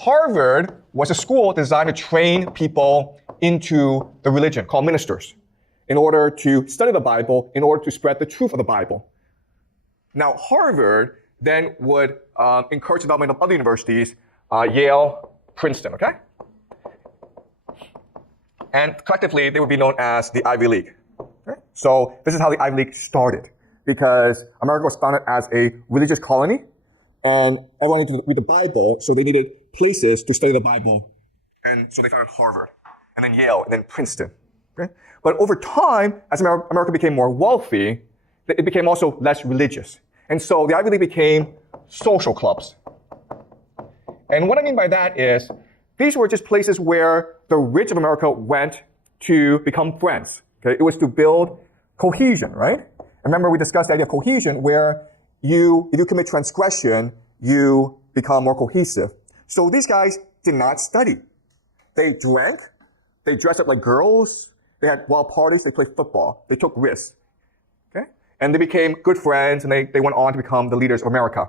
Harvard was a school designed to train people into the religion called ministers in order to study the Bible, in order to spread the truth of the Bible. Now, Harvard then would encourage the development of other universities, Yale, Princeton, okay? And collectively, they would be known as the Ivy League. Okay? So this is how the Ivy League started, because America was founded as a religious colony, and everyone needed to read the Bible, so they needed places to study the Bible. And so they founded Harvard, and then Yale, and then Princeton. Okay? But over time, as America became more wealthy, it became also less religious. And so the Ivy League became social clubs. And what I mean by that is, these were just places where the rich of America went to become friends. Okay? It was to build cohesion, right? Remember, we discussed the idea of cohesion, where if you commit transgression, you become more cohesive. So these guys did not study. They drank, they dressed up like girls, they had wild parties, they played football, they took risks. Okay? And they became good friends, and they went on to become the leaders of America.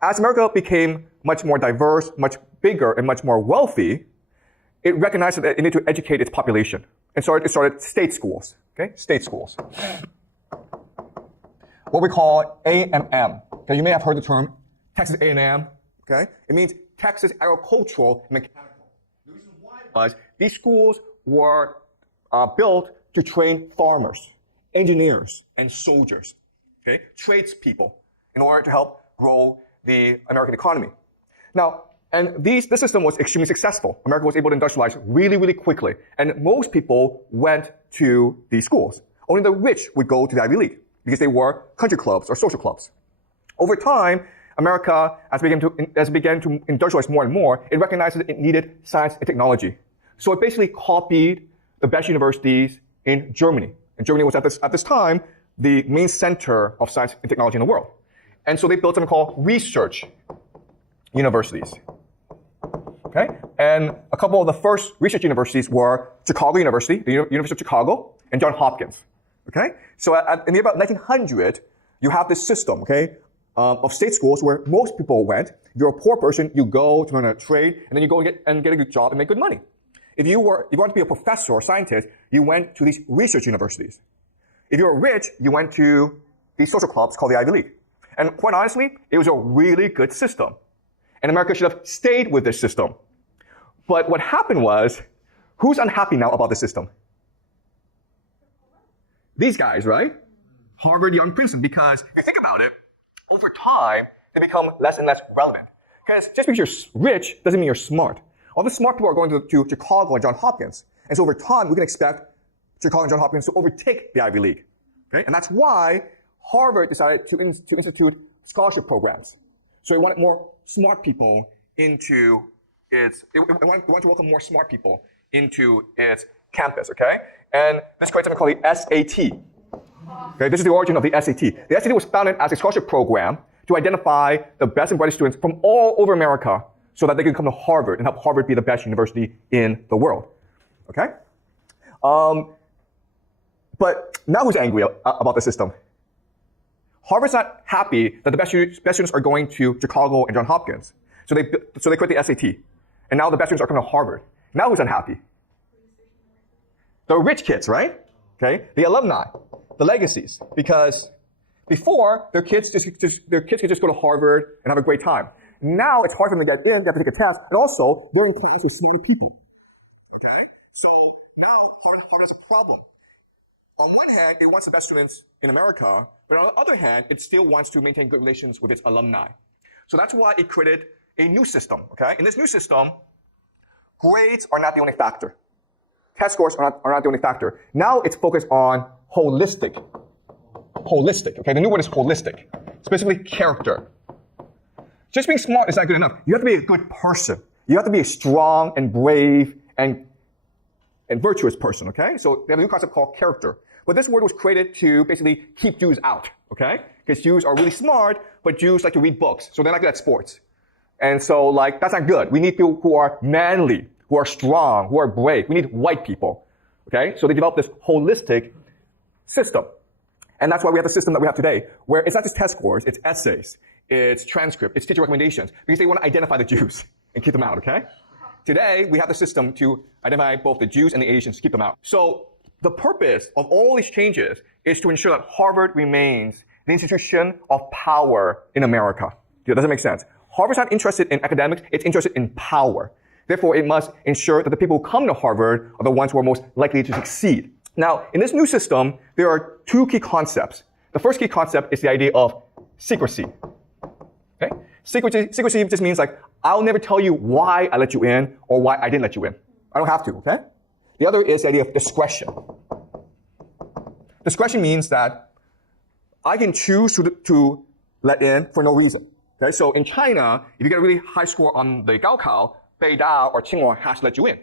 As America became much more diverse, much bigger, and much more wealthy, it recognized that it needed to educate its population. And so it started state schools. Okay? State schools. What we call A&M. Okay? You may have heard the term Texas A&M. Okay? It means Texas Agricultural and Mechanical. The reason why was these schools were built to train farmers, engineers, and soldiers. Okay? Tradespeople, in order to help grow the American economy. Now, and this system was extremely successful. America was able to industrialize really, really quickly. And most people went to these schools. Only the rich would go to the Ivy League because they were country clubs or social clubs. Over time, America, as it began to industrialize more and more, it recognized that it needed science and technology. So it basically copied the best universities in Germany. And Germany was at this time the main center of science and technology in the world. And so they built something called research universities. Okay? And a couple of the first research universities were Chicago University, the University of Chicago, and Johns Hopkins. Okay? So in the about 1900, you have this system, okay, of state schools where most people went. If you're a poor person, you go to learn a trade, and then you go and get a good job and make good money. If you wanted to be a professor or scientist, you went to these research universities. If you were rich, you went to these social clubs called the Ivy League. And quite honestly, it was a really good system. And America should have stayed with this system. But what happened was, who's unhappy now about the system? These guys, right? Harvard, Yale, and Princeton. Because if you think about it, over time, they become less and less relevant. Because just because you're rich doesn't mean you're smart. All the smart people are going to Chicago and Johns Hopkins. And so over time, we can expect Chicago and Johns Hopkins to overtake the Ivy League. Okay? And that's why Harvard decided to institute scholarship programs. So it wanted more smart people into it wanted to welcome more smart people into its campus, okay? And this creates something called the SAT. Okay, this is the origin of the SAT. The SAT was founded as a scholarship program to identify the best and brightest students from all over America so that they could come to Harvard and help Harvard be the best university in the world. Okay? But now who's angry about the system? Harvard's not happy that the best students are going to Chicago and Johns Hopkins. So they create the SAT. And now the best students are coming to Harvard. Now who's unhappy? The rich kids, right? Okay? The alumni, the legacies. Because before, their kids could just go to Harvard and have a great time. Now it's hard for them to get in, they have to take a test, and also they're in class with smarter people. Okay? So now Harvard has a problem. On one hand, it wants the best students in America, but on the other hand, it still wants to maintain good relations with its alumni. So that's why it created a new system, okay? In this new system, grades are not the only factor. Test scores are not the only factor. Now it's focused on holistic. Holistic, okay? The new word is holistic. Specifically, character. Just being smart is not good enough. You have to be a good person. You have to be a strong and brave and virtuous person, okay? So they have a new concept called character. But this word was created to basically keep Jews out, okay? Because Jews are really smart, but Jews like to read books, so they're not good at sports. And so, that's not good. We need people who are manly, who are strong, who are brave. We need white people, okay? So they developed this holistic system. And that's why we have the system that we have today, where it's not just test scores, it's essays, it's transcript, it's teacher recommendations, because they want to identify the Jews. and keep them out, okay? Today, we have the system to identify both the Jews and the Asians to keep them out. So the purpose of all these changes is to ensure that Harvard remains the institution of power in America. Does that make sense? Harvard's not interested in academics, it's interested in power. Therefore, it must ensure that the people who come to Harvard are the ones who are most likely to succeed. Now, in this new system, there are two key concepts. The first key concept is the idea of secrecy. Okay? Secrecy just means like, I'll never tell you why I let you in or why I didn't let you in. I don't have to, okay? The other is the idea of discretion. Discretion means that I can choose to let in for no reason. Okay? So in China, if you get a really high score on the Gaokao, Beida or Tsinghua has to let you in.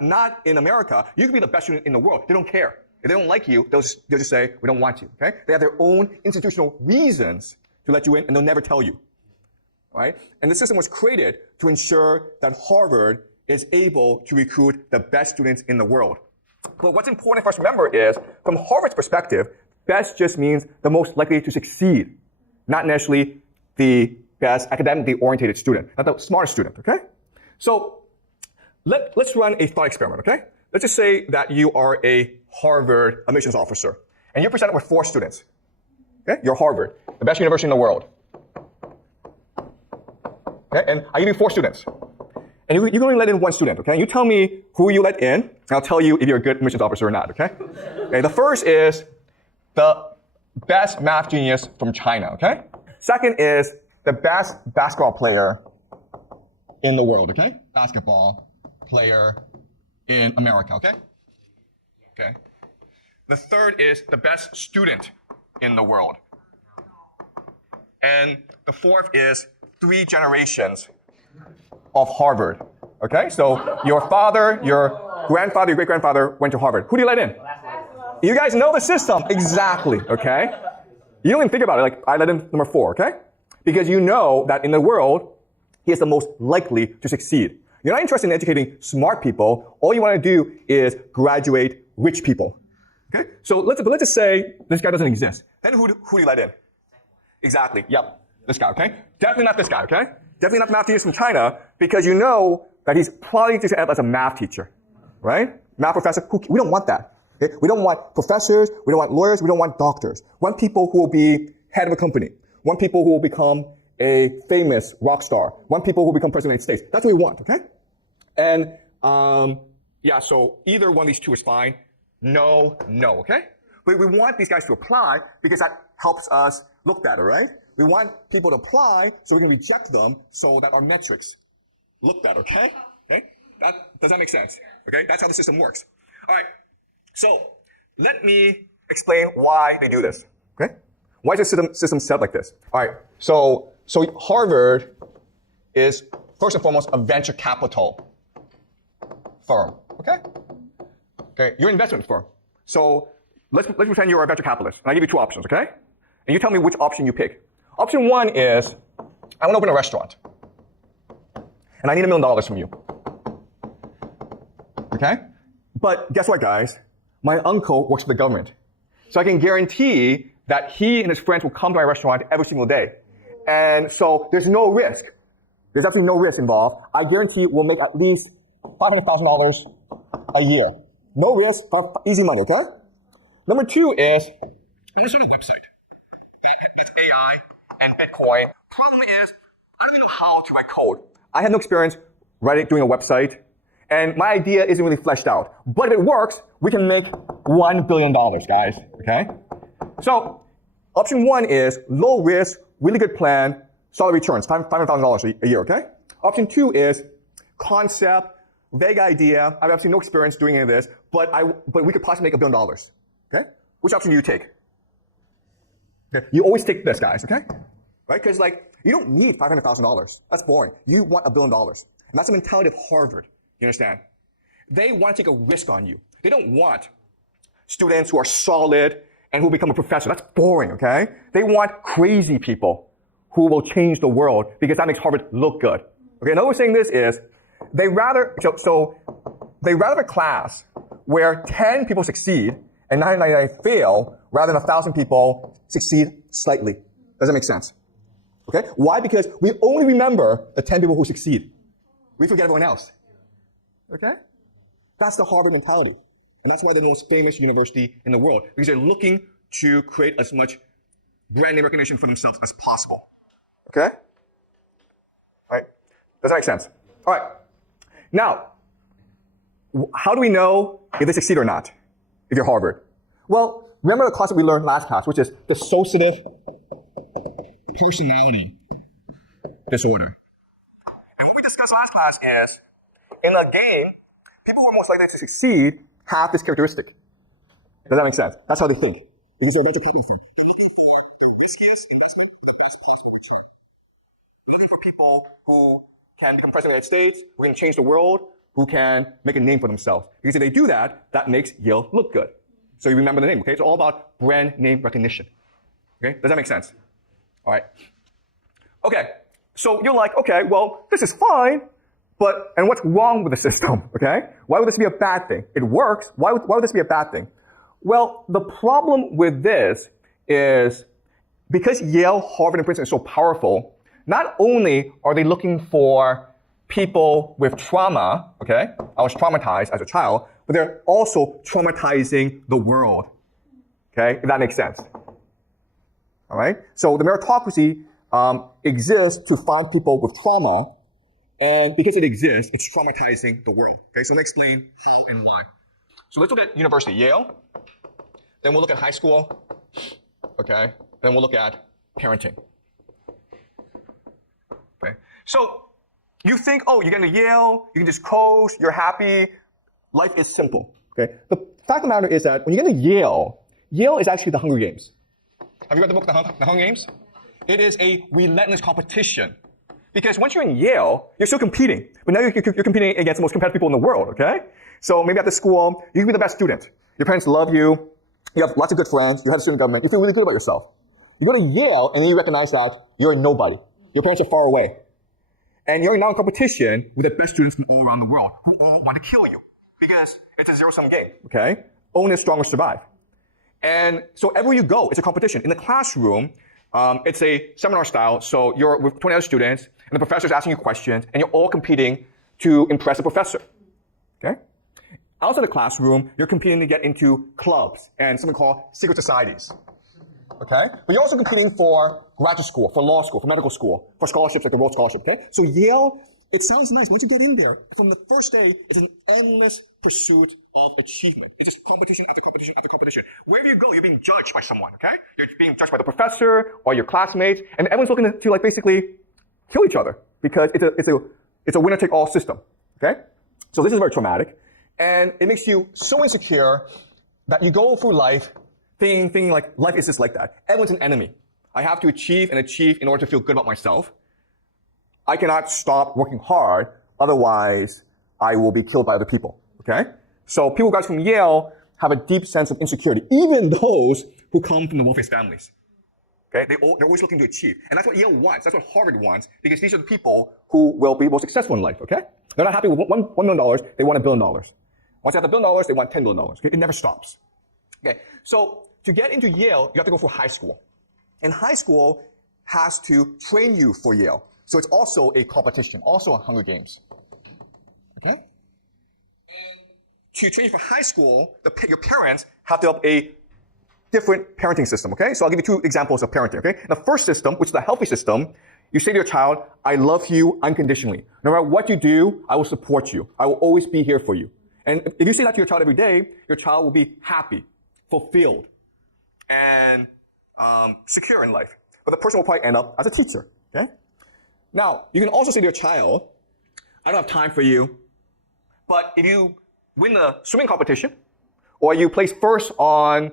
Not in America. You can be the best student in the world. They don't care. If they don't like you, they'll just say, we don't want you. Okay? They have their own institutional reasons to let you in, and they'll never tell you. Right? And the system was created to ensure that Harvard is able to recruit the best students in the world. But what's important for us to remember is, from Harvard's perspective, best just means the most likely to succeed, not necessarily the best academically oriented student, not the smartest student, okay? So let's run a thought experiment, okay? Let's just say that you are a Harvard admissions officer, and you're presented with 4 students. Okay? You're Harvard, the best university in the world. Okay? And I give you 4 students. And you're going to let in 1 student, okay? You tell me who you let in, and I'll tell you if you're a good admissions officer or not, okay? Okay, the first is the best math genius from China, okay? Second is the best basketball player in the world, okay? Basketball player in America, okay? Okay. The third is the best student in the world. And the fourth is 3 generations of Harvard. Okay? So your father, your grandfather, your great-grandfather went to Harvard. Who do you let in? You guys know the system. Exactly. Okay? You don't even think about it. Like, I let in number 4. Okay? Because you know that in the world, he is the most likely to succeed. You're not interested in educating smart people. All you want to do is graduate rich people. Okay? So let's just say this guy doesn't exist. Then who do you let in? Exactly. Yep. This guy, okay? Definitely not this guy, okay? Definitely not the math teacher from China, because you know that he's probably just as a math teacher, right? Math professor. We don't want that. Okay? We don't want professors. We don't want lawyers. We don't want doctors. We want people who will be head of a company. We want people who will become a famous rock star. We want people who will become president of the United States. That's what we want, okay? And, yeah, so either one of these two is fine. No, okay? But we want these guys to apply because that helps us look better, right? We want people to apply so we can reject them so that our metrics look better, okay? Okay? Does that make sense? Okay? That's how the system works. All right. So let me explain why they do this, okay? Why is the system set like this? All right. So Harvard is first and foremost a venture capital firm, okay? Okay, you're an investment firm. So let's pretend you're a venture capitalist, and I give you 2 options, okay? And you tell me which option you pick. Option 1 is, I want to open a restaurant, and I need $1 million from you. Okay? But guess what, guys? My uncle works for the government. So I can guarantee that he and his friends will come to my restaurant every single day. And so there's no risk. There's absolutely no risk involved. I guarantee we'll make at least $500,000 a year. No risk, easy money, okay? Number 2 is, there's a sort of website. It's AI and Bitcoin. Problem is, I don't even know how to write code. I have no experience doing a website, and my idea isn't really fleshed out. But if it works, we can make $1 billion, guys, okay? So, option 1 is low risk, really good plan, solid returns, $500,000 a year, okay? Option 2 is concept, vague idea. I have absolutely no experience doing any of this, but we could possibly make $1 billion. Okay? Which option do you take? Okay. You always take this, guys. Okay? Right? Because you don't need $500,000. That's boring. You want $1 billion, and that's the mentality of Harvard. You understand? They want to take a risk on you. They don't want students who are solid and who become a professor. That's boring. Okay? They want crazy people who will change the world because that makes Harvard look good. Okay? Another way of saying this is, they rather have a class where 10 people succeed and 999 fail rather than 1,000 people succeed slightly. Does that make sense? Okay? Why? Because we only remember the 10 people who succeed. we forget everyone else. Okay? That's the Harvard mentality. And that's why they're the most famous university in the world, because they're looking to create as much brand name recognition for themselves as possible. Okay? Right? Does that make sense? All right. Now, how do we know if they succeed or not, if you're Harvard? Well, remember the concept we learned last class, which is dissociative personality disorder. And what we discussed last class is, in a game, people who are most likely to succeed have this characteristic. Does that make sense? That's how they think. Because they're a venture capital firm. They're looking for the riskiest investment, the best possible return. They're looking for people who can become president of the United States, who can change the world, who can make a name for themselves. Because if they do that, that makes Yale look good. So you remember the name, okay? It's all about brand name recognition. Okay? Does that make sense? All right. Okay. So you're like, okay, well, this is fine, but, and what's wrong with the system, okay? Why would this be a bad thing? It works. Why would this be a bad thing? Well, the problem with this is because Yale, Harvard, and Princeton are so powerful, not only are they looking for people with trauma, okay? I was traumatized as a child, but they're also traumatizing the world, okay? If that makes sense. All right? So the meritocracy exists to find people with trauma, and because it exists, it's traumatizing the world. Okay, so let's explain how and why. So let's look at university, Yale. Then we'll look at high school. Okay, then we'll look at parenting. Okay, so you think, oh, you're getting to Yale, you can just coast, you're happy, life is simple. Okay, the fact of the matter is that when you get to Yale, Yale is actually the Hunger Games. Have you read the book, The Hunger Games? It is a relentless competition. Because once you're in Yale, you're still competing. But now you're competing against the most competitive people in the world, okay? So maybe after school, you can be the best student. Your parents love you. You have lots of good friends. You have a student government. You feel really good about yourself. You go to Yale, and then you recognize that you're a nobody. Your parents are far away. And you're now in competition with the best students from all around the world who all want to kill you. Because it's a zero-sum game, okay? Only the strongest survive. And so everywhere you go, it's a competition. In the classroom, it's a seminar style, so you're with 20 other students, and the professor's asking you questions, and you're all competing to impress the professor. Okay? Outside the classroom, you're competing to get into clubs and something called secret societies. Okay? But you're also competing for graduate school, for law school, for medical school, for scholarships like the Rhodes Scholarship. Okay? So Yale, it sounds nice. Once you get in there, from the first day, it's an endless pursuit of achievement. It's just competition after competition after competition. Wherever you go, you're being judged by someone, okay? You're being judged by the professor or your classmates, and everyone's looking to like basically kill each other because it's a winner-take-all system, okay? So this is very traumatic, and it makes you so insecure that you go through life thinking like life is just like that. Everyone's an enemy. I have to achieve and achieve in order to feel good about myself. I cannot stop working hard, otherwise I will be killed by other people, okay? So people who graduate from Yale have a deep sense of insecurity, even those who come from the wealthiest families, okay? They're always looking to achieve. And that's what Yale wants, that's what Harvard wants, because these are the people who will be most successful in life, okay? They're not happy with $1 million, they want $1 billion. Once they have $1 billion, they want $10 billion, okay? It never stops. Okay, so to get into Yale, you have to go through high school. And high school has to train you for Yale. So it's also a competition, also a Hunger Games. Okay? And to train you for high school, your parents have to develop a different parenting system, okay? So I'll give you two examples of parenting, okay? The first system, which is the healthy system, you say to your child, I love you unconditionally. No matter what you do, I will support you. I will always be here for you. And if you say that to your child every day, your child will be happy, fulfilled, and secure in life. But the person will probably end up as a teacher, okay? Now, you can also say to your child, I don't have time for you, but if you win the swimming competition, or you place first on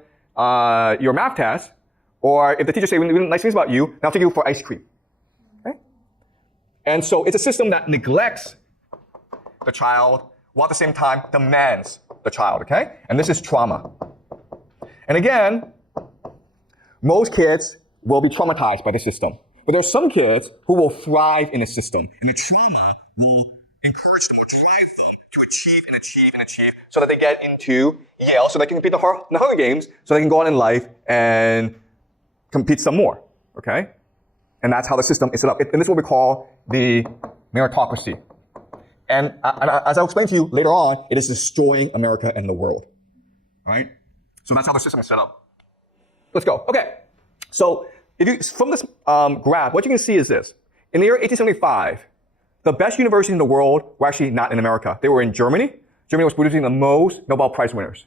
your math test, or if the teacher says nice things about you, then I'll take you for ice cream. Okay? And so it's a system that neglects the child, while at the same time demands the child, okay? And this is trauma. And again, most kids will be traumatized by the system. But there are some kids who will thrive in the system, and the trauma will encourage them or drive them to achieve and achieve and achieve so that they get into Yale, so they can compete in the Hunger Games, so they can go on in life and compete some more, okay? And that's how the system is set up. And this is what we call the meritocracy. And as I'll explain to you later on, it is destroying America and the world. All right? So that's how the system is set up. Let's go. Okay. So from this graph, what you can see is this. In the year 1875, the best universities in the world were actually not in America. They were in Germany. Germany was producing the most Nobel Prize winners.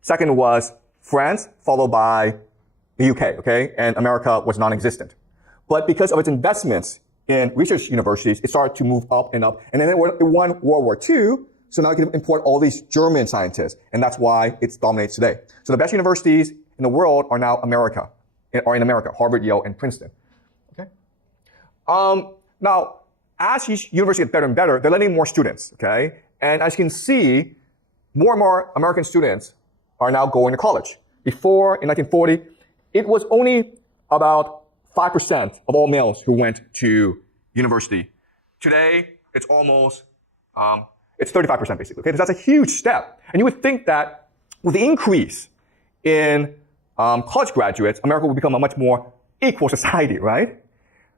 Second was France, followed by the UK, okay? And America was non-existent. But because of its investments in research universities, it started to move up and up. And then it won World War II, so now it can import all these German scientists. And that's why it dominates today. So the best universities in the world are now in America, Harvard, Yale, and Princeton. Okay? Now, as each university gets better and better, they're letting more students, okay? And as you can see, more and more American students are now going to college. Before, in 1940, it was only about 5% of all males who went to university. Today, it's almost, it's 35% basically, okay? So that's a huge step. And you would think that with the increase in college graduates, America will become a much more equal society, right?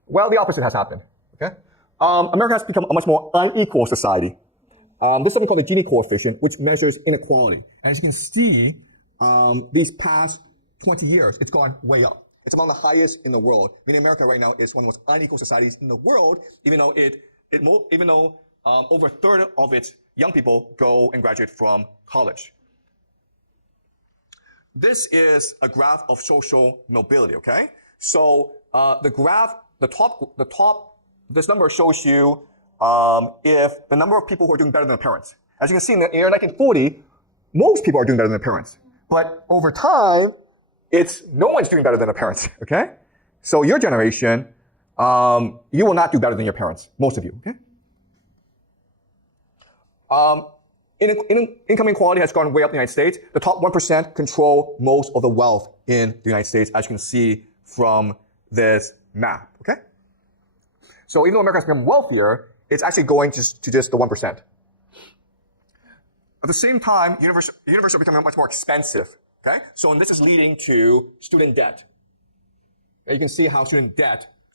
Well, the opposite has happened, okay? America has become a much more unequal society. There's something called the Gini coefficient, which measures inequality. And as you can see, these past 20 years, it's gone way up. It's among the highest in the world. Meaning America right now is one of the most unequal societies in the world, even though over a third of its young people go and graduate from college. This is a graph of social mobility, okay? So the graph, this number shows you if the number of people who are doing better than their parents. As you can see, in the year 1940, most people are doing better than their parents. But over time, no one's doing better than their parents, okay? So your generation, you will not do better than your parents, most of you, okay? Income inequality has gone way up in the United States. The top 1% control most of the wealth in the United States, as you can see from this map, okay? So even though America has become wealthier, it's actually going to just the 1%. At the same time, universities are becoming much more expensive, okay? So this is leading to student debt. And you can see how student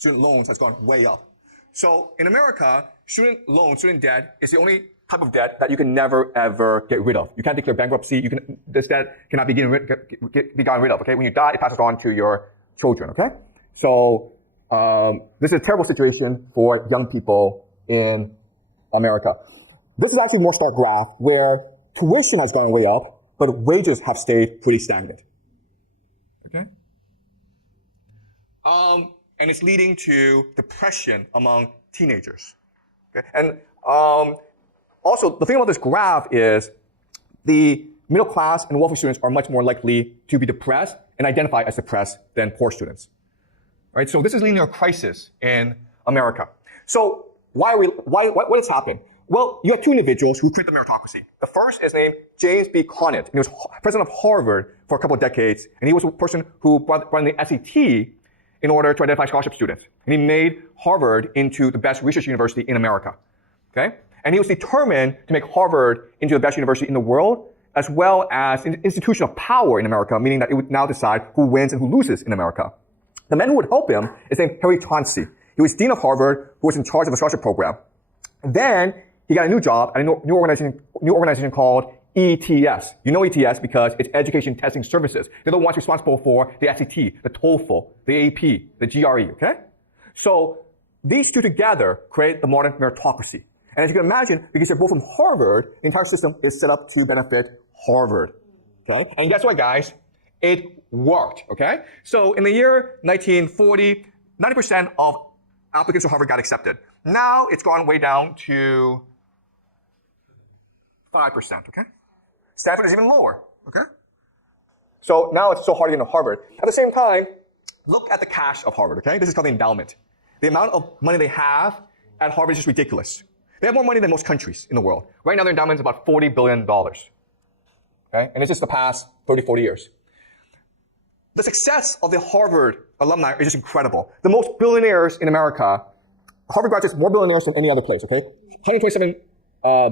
loans has gone way up. So in America, student debt is the only type of debt that you can never, ever get rid of. You can't declare bankruptcy. This debt cannot be gotten rid of, okay? When you die, it passes on to your children, okay? So this is a terrible situation for young people in America. This is actually a more stark graph where tuition has gone way up, but wages have stayed pretty stagnant. Okay? And it's leading to depression among teenagers. Okay? And also, the thing about this graph is the middle class and wealthy students are much more likely to be depressed and identify as depressed than poor students. Right? So this is leading to a crisis in America. So what has happened? Well, you had two individuals who created the meritocracy. The first is named James B. Conant, and he was president of Harvard for a couple of decades, and he was a person who brought in the SAT in order to identify scholarship students. And he made Harvard into the best research university in America. Okay? And he was determined to make Harvard into the best university in the world, as well as an institution of power in America, meaning that it would now decide who wins and who loses in America. The man who would help him is named Harry Chauncey. He was dean of Harvard, who was in charge of the scholarship program. And then he got a new job at a new organization called ETS. You know ETS because it's Education Testing Services. They're the ones responsible for the SAT, the TOEFL, the AP, the GRE, okay? So these two together create the modern meritocracy. And as you can imagine, because they're both from Harvard, the entire system is set up to benefit Harvard, okay? And guess what, guys? It worked, okay? So in the year 1940, 90% of applicants to Harvard got accepted. Now it's gone way down to 5%, okay? Stanford is even lower, okay? So now it's so hard to get into Harvard. At the same time, look at the cash of Harvard, okay? This is called the endowment. The amount of money they have at Harvard is just ridiculous. They have more money than most countries in the world. Right now, their endowment is about $40 billion, okay? And it's just the past 30, 40 years. The success of the Harvard alumni is just incredible. The most billionaires in America, Harvard graduates more billionaires than any other place, okay? 127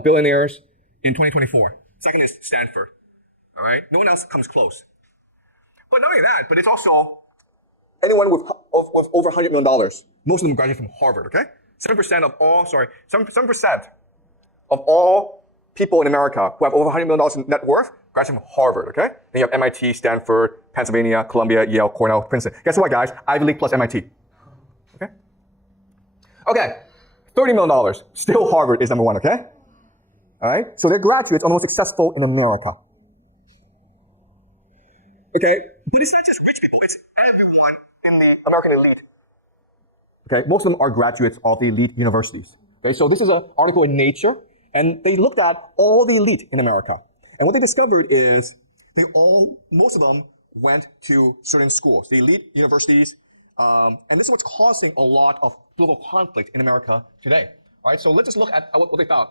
billionaires in 2024. Second is Stanford, all right? No one else comes close. But not only that, but it's also anyone with over $100 million. Most of them graduate from Harvard, okay? 7% of all people in America who have over $100 million in net worth graduate from Harvard, okay? Then you have MIT, Stanford, Pennsylvania, Columbia, Yale, Cornell, Princeton. Guess what, guys? Ivy League plus MIT. Okay? Okay, $30 million. Still Harvard is number one, okay? All right? So their graduates are the most successful in America. Okay? But it's not just rich people, it's everyone in the American elite. Okay? Most of them are graduates of the elite universities. Okay? So this is an article in Nature, and they looked at all the elite in America. And what they discovered is most of them went to certain schools, the elite universities, and this is what's causing a lot of global conflict in America today. All right, so let's just look at what they found.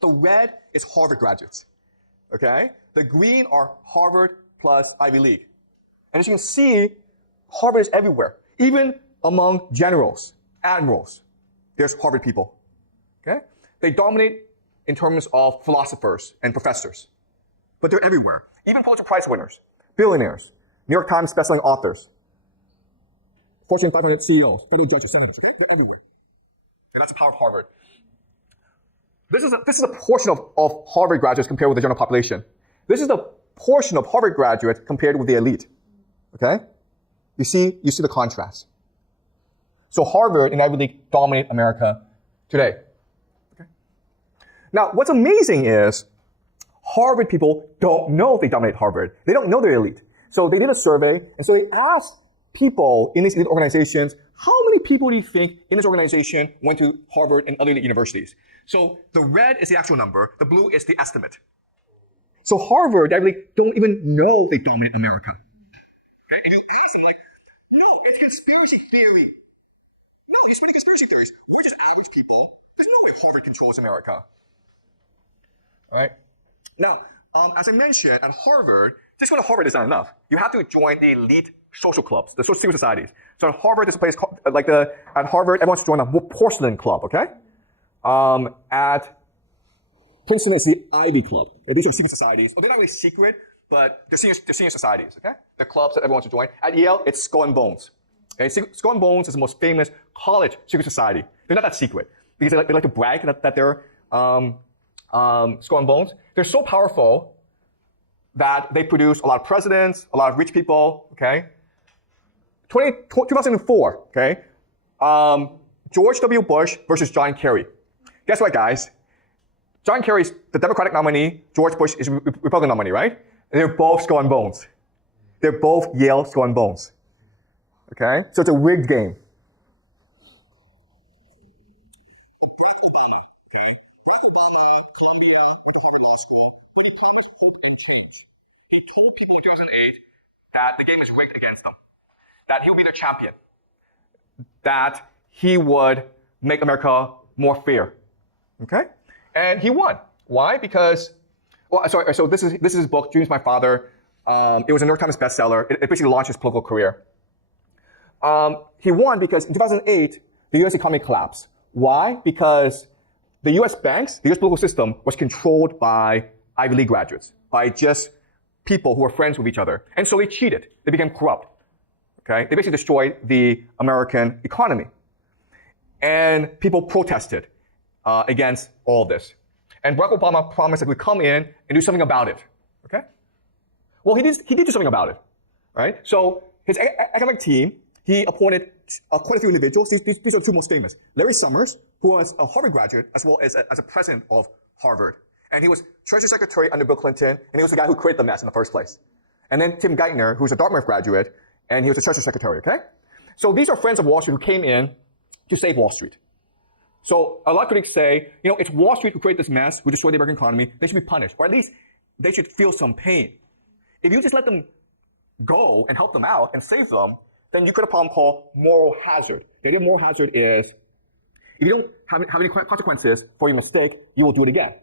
The red is Harvard graduates, okay? The green are Harvard plus Ivy League. And as you can see, Harvard is everywhere. Even among generals, admirals, there's Harvard people, okay? They dominate in terms of philosophers and professors. But they're everywhere. Even Pulitzer Prize winners, billionaires, New York Times bestselling authors, Fortune 500 CEOs, federal judges, senators, okay? They're everywhere. And that's the power of Harvard. This is a portion of Harvard graduates compared with the general population. This is the portion of Harvard graduates compared with the elite. Okay? You see the contrast. So Harvard and Ivy League dominate America today. Okay? Now, what's amazing is Harvard people don't know they dominate Harvard. They don't know they're elite. So they did a survey, and so they asked people in these elite organizations, how many people do you think in this organization went to Harvard and other elite universities? So the red is the actual number, the blue is the estimate. So Harvard, Ivy League don't even know they dominate America. Okay? If you ask them, like, no, it's conspiracy theory. No, you're spreading conspiracy theories. We're just average people. There's no way Harvard controls America. All right? Now, as I mentioned, at Harvard, just going to Harvard is not enough. You have to join the elite social clubs, the social secret societies. So at Harvard, there's a place called, at Harvard, everyone wants to join a porcelain club, okay? At Princeton, it's the Ivy Club. These are secret societies. Well, they're not really secret, but they're senior societies, okay? The clubs that everyone wants to join. At Yale, it's Skull and Bones. Okay? Skull and Bones is the most famous college secret society. They're not that secret because they like to brag that they're Skull and Bones. They're so powerful that they produce a lot of presidents, a lot of rich people, okay? 2004, okay? George W. Bush versus John Kerry. Guess what, guys? John Kerry is the Democratic nominee. George Bush is Republican nominee, right? And they're both Skull and Bones. They're both Yale Skull and Bones. Okay? So it's a rigged game. Barack Obama, okay? Barack Obama, Columbia, went to Harvard Law School. When he promised hope and change, he told people in 2008 that the game is rigged against them. That he would be their champion. That he would make America more fair. Okay? And he won. Why? Because, so this is his book, Dreams My Father. It was a New York Times bestseller. It basically launched his political career. He won because in 2008, the U.S. economy collapsed. Why? Because the U.S. banks, the U.S. political system was controlled by Ivy League graduates, by just people who were friends with each other. And so they cheated. They became corrupt. Okay? They basically destroyed the American economy. And people protested against all this. And Barack Obama promised that we'd come in and do something about it. Okay? Well, he did do something about it. Right? So his economic team, he appointed quite a few individuals. These are the two most famous. Larry Summers, who was a Harvard graduate, as well as a president of Harvard. And he was Treasury Secretary under Bill Clinton, and he was the guy who created the mess in the first place. And then Tim Geithner, who's a Dartmouth graduate, and he was the Treasury Secretary, okay? So these are friends of Wall Street who came in to save Wall Street. So a lot of critics say, it's Wall Street who created this mess, who destroyed the American economy. They should be punished, or at least they should feel some pain. If you just let them go and help them out and save them, then you could have a problem called moral hazard. The idea of moral hazard is if you don't have any consequences for your mistake, you will do it again.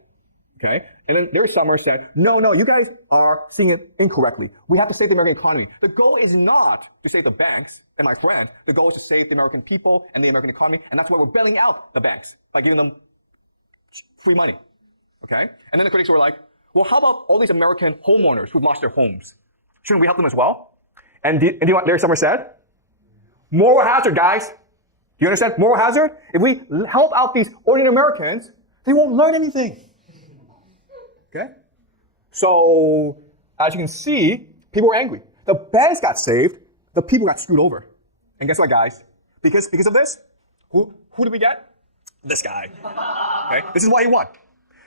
Okay? And then Larry Summers said, no, you guys are seeing it incorrectly. We have to save the American economy. The goal is not to save the banks and my friends. The goal is to save the American people and the American economy, and that's why we're bailing out the banks by giving them free money. Okay? And then the critics were like, well, how about all these American homeowners who've lost their homes? Shouldn't we help them as well? And do you know what Larry Summers said? Moral hazard, guys. Do you understand? Moral hazard? If we help out these ordinary Americans, they won't learn anything. Okay? So, as you can see, people were angry. The banks got saved, the people got screwed over. And guess what, guys? Because of this, who did we get? This guy. Okay? This is why he won.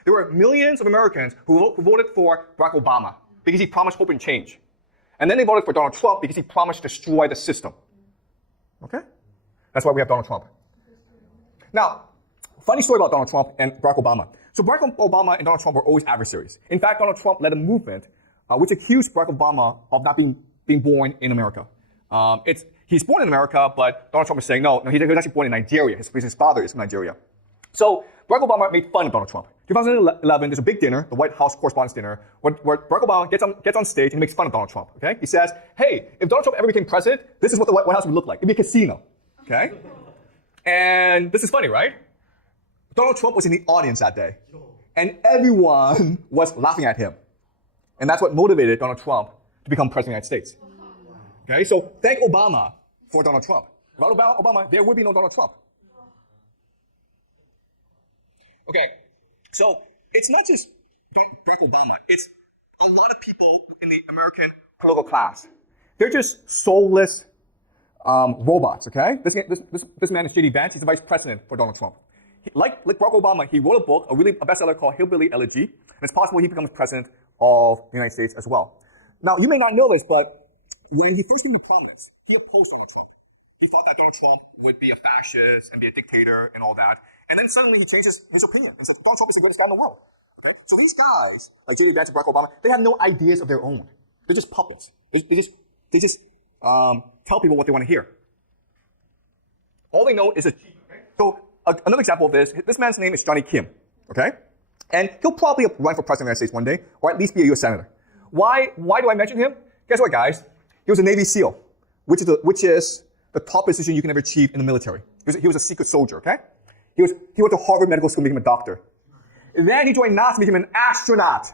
There were millions of Americans who voted for Barack Obama because he promised hope and change. And then they voted for Donald Trump because he promised to destroy the system. Okay? That's why we have Donald Trump. Now, funny story about Donald Trump and Barack Obama. So Barack Obama and Donald Trump were always adversaries. In fact, Donald Trump led a movement which accused Barack Obama of not being born in America. He's born in America, but Donald Trump is saying, no, he was actually born in Nigeria. His father is from Nigeria. So Barack Obama made fun of Donald Trump. 2011, there's a big dinner, the White House Correspondents' Dinner, where Barack Obama gets on stage and he makes fun of Donald Trump. Okay? He says, hey, if Donald Trump ever became president, this is what the White House would look like. It'd be a casino. Okay? And this is funny, right? Donald Trump was in the audience that day. And everyone was laughing at him. And that's what motivated Donald Trump to become president of the United States. Okay? So thank Obama for Donald Trump. Without Obama, there would be no Donald Trump. Okay, so it's not just Barack Obama. It's a lot of people in the American political class. They're just soulless robots, okay? This man is J.D. Vance. He's the vice president for Donald Trump. Like Barack Obama, he wrote a book, a bestseller called Hillbilly Elegy, and it's possible he becomes president of the United States as well. Now, you may not know this, but when he first came to prominence, he opposed Donald Trump. He thought that Donald Trump would be a fascist and be a dictator and all that. And then suddenly he changes his opinion. And so Donald Trump is the greatest guy in the world. Okay? So these guys, like J.D. Vance and Barack Obama, they have no ideas of their own. They're just puppets. They just tell people what they want to hear. All they know is a cheat. Okay? So another example of this man's name is Johnny Kim. Okay? And he'll probably run for president of the United States one day, or at least be a U.S. senator. Why do I mention him? Guess what, guys? He was a Navy SEAL, which is the top position you can ever achieve in the military. He was a secret soldier, okay? He went to Harvard Medical School, became a doctor. Then he joined NASA, became an astronaut.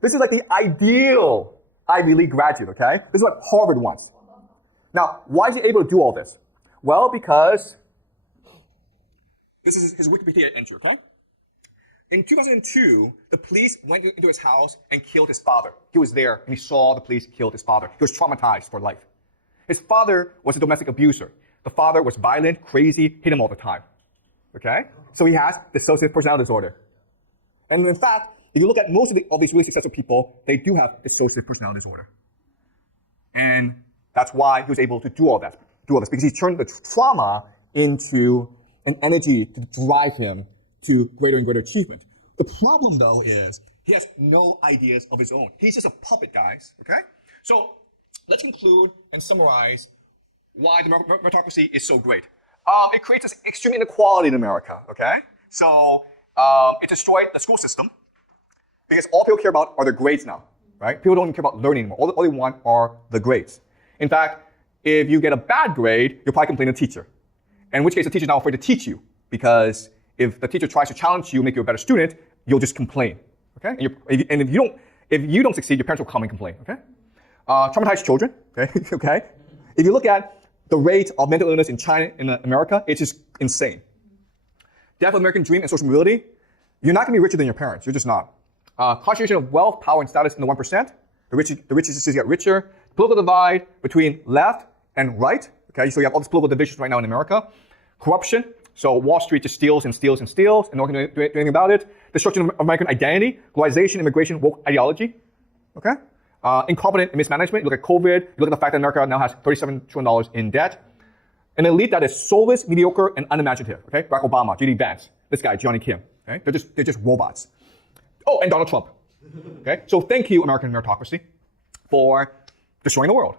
This is like the ideal Ivy League graduate, okay? This is what Harvard wants. Now, why is he able to do all this? Well, because this is his Wikipedia entry, okay? In 2002, the police went into his house and killed his father. He was there, and he saw the police killed his father. He was traumatized for life. His father was a domestic abuser. The father was violent, crazy, hit him all the time. Okay? So he has dissociative personality disorder. And in fact, if you look at most of these really successful people, they do have dissociative personality disorder. And that's why he was able to do all this, because he turned the trauma into an energy to drive him to greater and greater achievement. The problem, though, is he has no ideas of his own. He's just a puppet, guys. Okay? So let's conclude and summarize why the meritocracy is so great. It creates this extreme inequality in America, okay? So it destroyed the school system because all people care about are their grades now, right? People don't even care about learning anymore. All they want are the grades. In fact, if you get a bad grade, you'll probably complain to the teacher. In which case, the teacher's now afraid to teach you because if the teacher tries to challenge you, make you a better student, you'll just complain, okay? And if you don't succeed, your parents will come and complain, okay? Traumatized children, okay? Okay? If you look at the rate of mental illness in China, in America, it's just insane. Death of the American dream and social mobility, you're not going to be richer than your parents. You're just not. Concentration of wealth, power, and status in the 1%. The richest just get richer. Political divide between left and right. Okay, so you have all these political divisions right now in America. Corruption. So Wall Street just steals and steals and steals, and no one can do anything about it. Destruction of American identity. Globalization, immigration, woke ideology. Okay? Incompetent mismanagement. You look at COVID. You look at the fact that America now has $37 trillion in debt. An elite that is soulless, mediocre, and unimaginative. Okay, Barack Obama, J.D. Vance, this guy, Johnny Kim. Okay, they're just robots. Oh, and Donald Trump. Okay, so thank you, American meritocracy, for destroying the world.